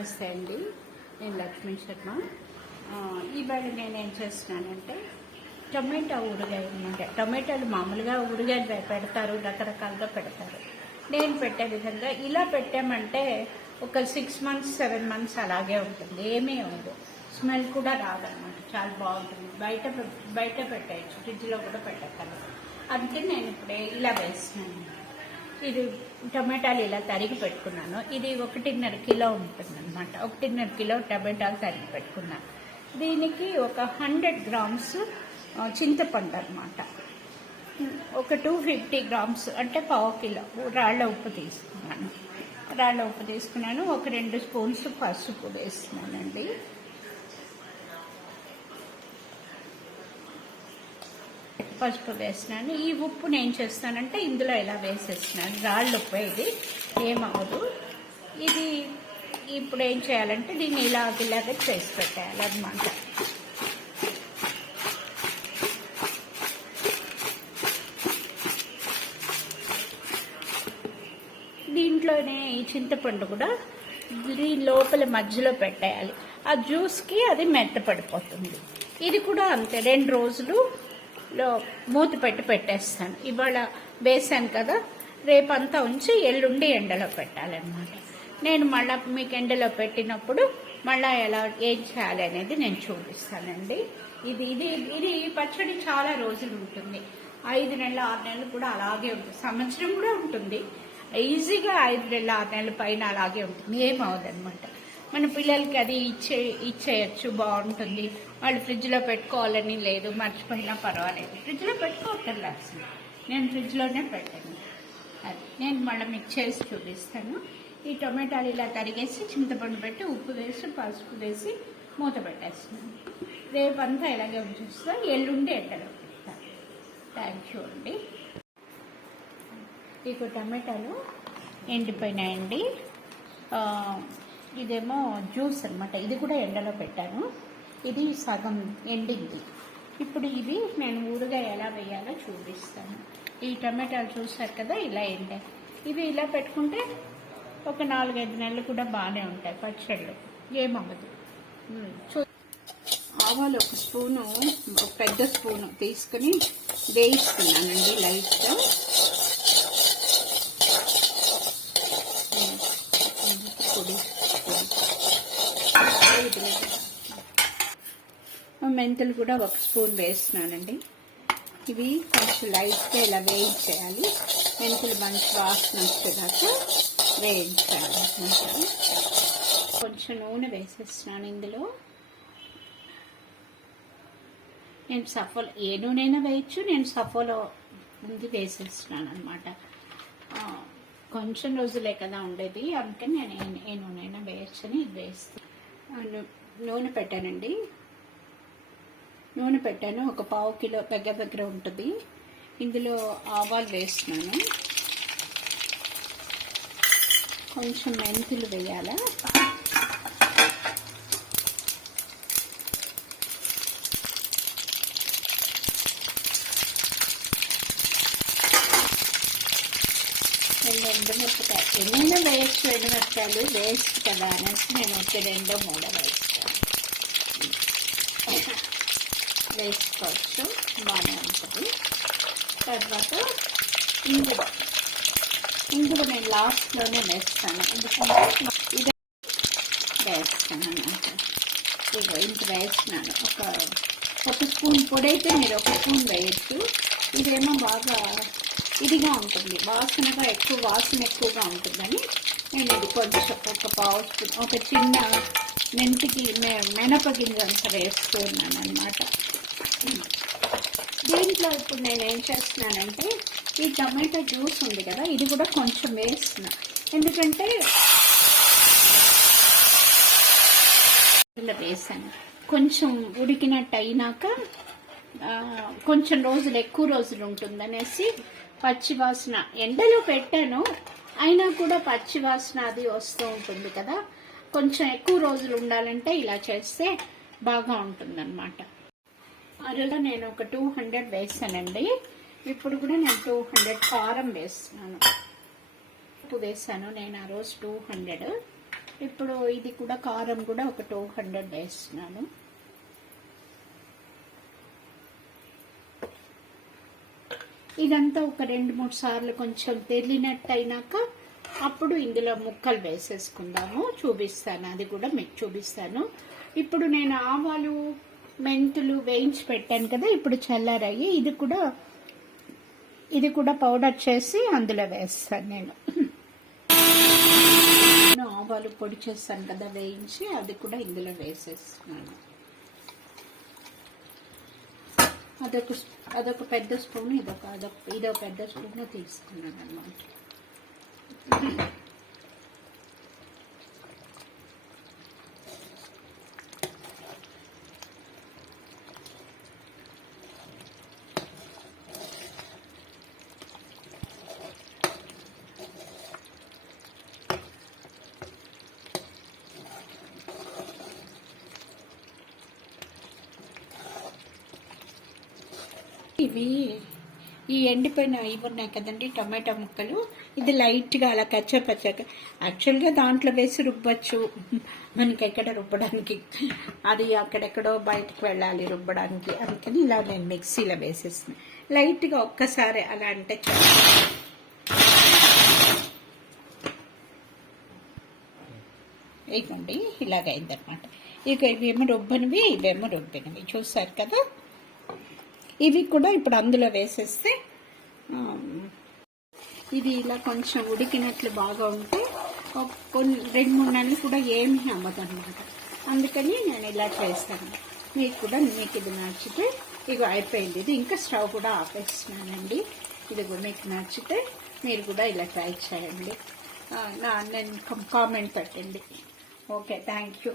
నమస్తే అండి, నేను లక్ష్మీ శర్మ. ఈవేళ నేనేం చేస్తున్నానంటే టొమాటో ఊరగాయ అనమాట. టొమాటోలు మామూలుగా ఊరగాయలు పెడతారు, రకరకాలుగా పెడతారు. నేను పెట్టే విధంగా ఇలా పెట్టామంటే ఒక 6 months 7 months అలాగే ఉంటుంది, ఏమీ ఉండదు, స్మెల్ కూడా రాదనమాట. చాలా బాగుంటుంది. బయట పెట్టేయచ్చు, ఫ్రిడ్జ్లో కూడా పెట్టగలరు. అందుకే నేను ఇప్పుడే ఇలా వేస్తున్నాను. ఇది టొమాటాలు ఇలా తరిగి పెట్టుకున్నాను. ఇది 1.5 కిలో ఉంటుంది అనమాట. 1.5 కిలో టొమాటాలు తరిగి పెట్టుకున్నాను. దీనికి ఒక 100 grams చింతపండు అనమాట. ఒక 250 grams అంటే 1/2 కిలో రాళ్ళ ఉప్పు తీసుకున్నాను. ఒక 2 స్పూన్స్ పసుపు వేస్తున్నానండి. పసుపు వేస్తున్నాను. ఈ ఉప్పు నేను చేస్తానంటే ఇందులో ఇలా వేసేస్తున్నాను. రాళ్ళ ఉప్పు, ఇది ఏమవ్వదు. ఇది ఇప్పుడు ఏం చేయాలంటే దీన్ని ఇలాగ చేసి పెట్టేయాలన్నమాట. దీంట్లోనే ఈ చింతపండు కూడా దీని లోపల మధ్యలో పెట్టేయాలి. ఆ జ్యూస్కి అది మెత్తపడిపోతుంది. ఇది కూడా అంతే, 2 రోజులు మూత పెట్టేస్తాను. ఇవాళ వేసాను కదా, రేపంతా ఉంచి ఎల్లుండి ఎండలో పెట్టాలన్నమాట. నేను మళ్ళీ మీకు ఎండలో పెట్టినప్పుడు మళ్ళీ ఎలా ఏం చేయాలి అనేది నేను చూపిస్తానండి. ఇది పచ్చడి చాలా రోజులు ఉంటుంది. 5 నెలలు 6 నెలలు కూడా అలాగే ఉంటుంది. సంవత్సరం కూడా ఉంటుంది. ఈజీగా 5 నెలలు 6 నెలల పైన అలాగే ఉంటుంది, ఏమవుదనమాట. మన పిల్లలకి అది ఇచ్చేయచ్చు, బాగుంటుంది. వాళ్ళు ఫ్రిడ్జ్లో పెట్టుకోవాలని లేదు, మర్చిపోయినా పర్వాలేదు, ఫ్రిడ్జ్లో పెట్టుకోవట్లేదు అసలు. నేను ఫ్రిడ్జ్లోనే పెట్టాను. అది నేను మళ్ళీ మీకు చేసి చూపిస్తాను. ఈ టొమాటాలు ఇలా తరిగేసి చింతపండు పెట్టి ఉప్పు వేసి పసుపు వేసి మూత పెట్టేస్తున్నాను. రేపంతా ఇలాగే ఉంచేస్తాను, ఎల్లుండి ఎండలో పెడతాను. థ్యాంక్ యూ అండి. ఇక టమాటాలు ఎండిపోయినాయండి. ఇదేమో జ్యూస్ అనమాట. ఇది కూడా ఎండలో పెట్టాను. ఇది సగం ఎండింది. ఇప్పుడు ఇవి నేను ఊరగాయ ఎలా వేయాలో చూపిస్తాను. ఈ టమాటాలు చూసారు కదా, ఇలా ఎండాయి. ఇవి ఇలా పెట్టుకుంటే ఒక 4-5 నెలలు కూడా బాగానే ఉంటాయి పచ్చళ్ళు, ఏమవ్వదు. ఆవాలు ఒక స్పూను, ఒక పెద్ద స్పూను తీసుకుని వేయిస్తున్నానండి లైట్గా. మెంతులు కూడా 1 స్పూన్ వేస్తున్నానండి. ఇవి కొంచెం లైట్గా ఇలా వేయించేయాలి. మెంతులు మంచి వాసన వచ్చేదాకా వేయించాలన్నమాట. కొంచెం నూనె వేసేస్తున్నాను ఇందులో. నేను సఫోలో ఏ నూనెైనా వేయచ్చు, నేను సఫోలో ముందు వేసేస్తున్నాను అనమాట. కొంచెం రోజులే కదా ఉండేది, అందుకని నేను ఏ నూనెైనా వేయచ్చని ఇది వేస్తాను. నూనె పెట్టానండి. ఒక 1/2 కిలో దగ్గర ఉంటుంది. ఇందులో ఆవాలు వేస్తున్నాను. కొంచెం మెంతులు వేయాలా. ఎండుమిరపకాయ ఎన్నైనా వేయచ్చు, ఎండుమిరపకాయలు వేస్ట్ కదా అనేసి నేను ఒక 2-3 వేస్తాను. వేసుకోవచ్చు, బాగానే ఉంటుంది. తర్వాత ఇందులో నేను లాస్ట్లోనే వేస్తాను, ఎందుకంటే ఇది వేస్తాను అన్నమాట. ఇంత వేస్తున్నాను. ఒక స్పూన్ పొడి అయితే మీరు 1 స్పూన్ వేయచ్చు. ఇదేమో బాగా ఇదిగా ఉంటుంది, వాసన ఎక్కువగా ఉంటుందని నేను ఇది కొంచెం ఒక 1/2 స్పూన్, ఒక చిన్న మెంతికి మినపగింజంత వేస్తున్నాను అన్నమాట. దీంట్లో ఇప్పుడు నేను ఏం చేస్తున్నానంటే ఈ టమాటో జ్యూస్ ఉంది కదా, ఇది కూడా కొంచెం వేస్తున్నా. ఎందుకంటే ఇలా వేసాను, కొంచెం ఉడికినట్టు అయినాక కొంచెం ఎక్కువ రోజులు ఉంటుందనేసి పచ్చివాసన ఎండలో పెట్టాను, అయినా కూడా పచ్చివాసన అది వస్తూ ఉంటుంది కదా. కొంచెం ఎక్కువ రోజులు ఉండాలంటే ఇలా చేస్తే బాగా ఉంటుందన్నమాట. అరలో నేను ఒక 200 వేసానండి. ఇప్పుడు కూడా నేను 200 కారం వేస్తున్నాను. ఉప్పు వేసాను నేను ఆ రోజు 200. ఇప్పుడు ఇది కూడా కారం కూడా ఒక 200 వేస్తున్నాను. ఇదంతా ఒక 2-3 సార్లు కొంచెం తెరిలినట్టు అయినాక అప్పుడు ఇందులో ముక్కలు వేసేసుకుందాము. చూపిస్తాను, అది కూడా మీకు చూపిస్తాను. ఇప్పుడు నేను ఆవాలు మెంతులు వేయించి పెట్టాను కదా, ఇప్పుడు చల్లారయ్యి ఇది కూడా పౌడర్ చేసి అందులో వేస్తాను. నేను ఆవాలు పొడి చేస్తాను కదా వేయించి, అది కూడా ఇందులో వేసేస్తున్నాను. అదొక పెద్ద స్పూన్, ఇదో పెద్ద స్పూన్ తీసుకున్నాను అన్నమాట. ఇవి ఈ ఎండిపోయిన ఇవి ఉన్నాయి కదండి టమాటా ముక్కలు, ఇది లైట్గా అలా కచ్చపచ్చగా, యాక్చువల్గా దాంట్లో వేసి రుబ్బచ్చు, మనకి ఎక్కడ రుబ్బడానికి, అది అక్కడెక్కడో బయటకు వెళ్ళాలి రుబ్బడానికి, అందుకని ఇలా నేను మిక్సీలో వేసేస్తున్నాను. లైట్గా ఒక్కసారి అలా అంటే ఇవ్వండి, ఇలాగైందనమాట. ఇక ఇవేమో రుబ్బనివి, ఇవేమో రుబ్బినవి, చూసారు కదా. ఇవి కూడా ఇప్పుడు అందులో వేసేస్తే ఇది ఇలా కొంచెం ఉడికినట్లు బాగా ఉంటే 2-3 నెలలు కూడా ఏమీ అవ్వదన్నమాట. అందుకని నేను ఇలా చేస్తాను. మీకు ఇది నచ్చితే ఇక అయిపోయింది. ఇది ఇంకా స్టవ్ కూడా ఆపేస్తున్నానండి. ఇది కూడా మీకు నచ్చితే మీరు కూడా ఇలా ట్రై చేయండి. నేను కామెంట్ పెట్టండి. Okay, thank you.